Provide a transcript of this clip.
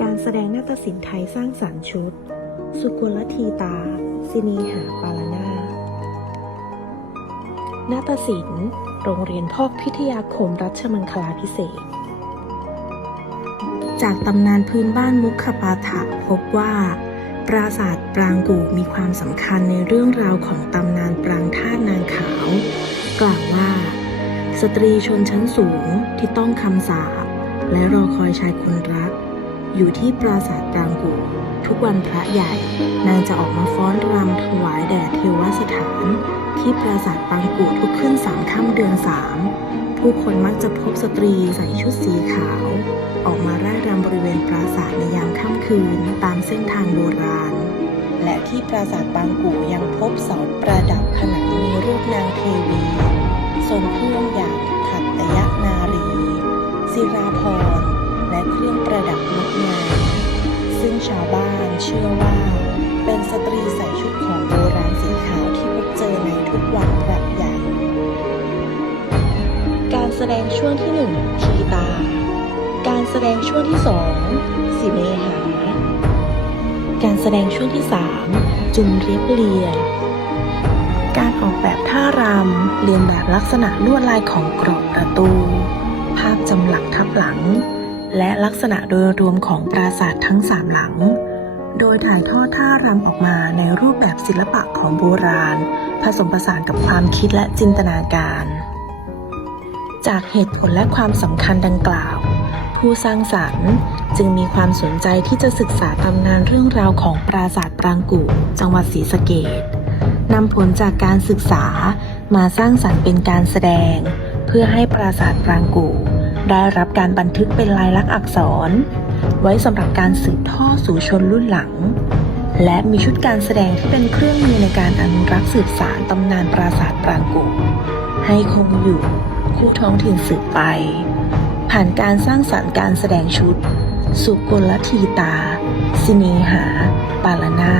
การแสดงนาฏศิลป์ไทยสร้างสรรค์ชุด สุกลทีตา สินีหาปาลนานาฏศิลป์ โรงเรียนพอกพิทยาคมรัชมังคลาพิเศษ จากตำนานพื้นบ้านมุขปาฐะพบว่า ปราสาทปรางกูมีความสำคัญในเรื่องราวของตำนานปรางท่านางขาว กล่าวว่า สตรีชนชั้นสูงที่ต้องคำสาปและรอคอยชายคนรัก อยู่ที่ปราสาทปรางกูทุกวันพระใหญ่ นางจะออกมาฟ้อนรำถวายแด่เทวสถาน ที่ปราสาทปรางกูทุกขึ้นสามค่ำเดือนสามผู้คนมักจะพบสตรีใส่ชุดสีขาว ออกมาร่ายรำบริเวณปราสาทในยามค่ำคืนตามเส้นทางโบราณ และที่ปราสาทบางกู่ยังพบเสาประดับผนังมีรูปนางเทวีทรงเครื่องอย่างขัตยนารี ศิราพรและเครื่องประดับ แสดงช่วงที่หนึ่งทีตา การแสดงช่วงที่สองสีเมหา การแสดงช่วงที่สามจุมเรียบเรีย การออกแบบท่ารำเรียนแบบลักษณะลวดลายของกรอบประตู ภาพจำหลักทับหลัง และลักษณะโดยรวมของปราสาททั้งสามหลัง โดยถ่ายทอดท่ารำออกมาในรูปแบบศิลปะของโบราณ ผสมผสานกับความคิดและจินตนาการ จากเหตุผลและความสำคัญดังกล่าว ผู้สร้างสรรค์จึงมีความสนใจที่จะศึกษาตำนานเรื่องราวของปราสาทปรางกูจังหวัดศรีสะเกษนำผลจากการศึกษามาสร้างสรรค์เป็นการแสดง เพื่อให้ปราสาทปรางกูได้รับการบันทึกเป็นลายลักษณ์อักษร ไว้สำหรับการสืบทอดสู่ชนรุ่นหลัง และมีชุดการแสดงที่เป็นเครื่องมือในการอนุรักษ์สืบสารตำนานปราสาทปรางกูให้คงอยู่ คู่ท้องถิ่นสืบไป ผ่านการสร้างสรรค์การแสดงชุด สุกลทีตา สินีหา ปาลนา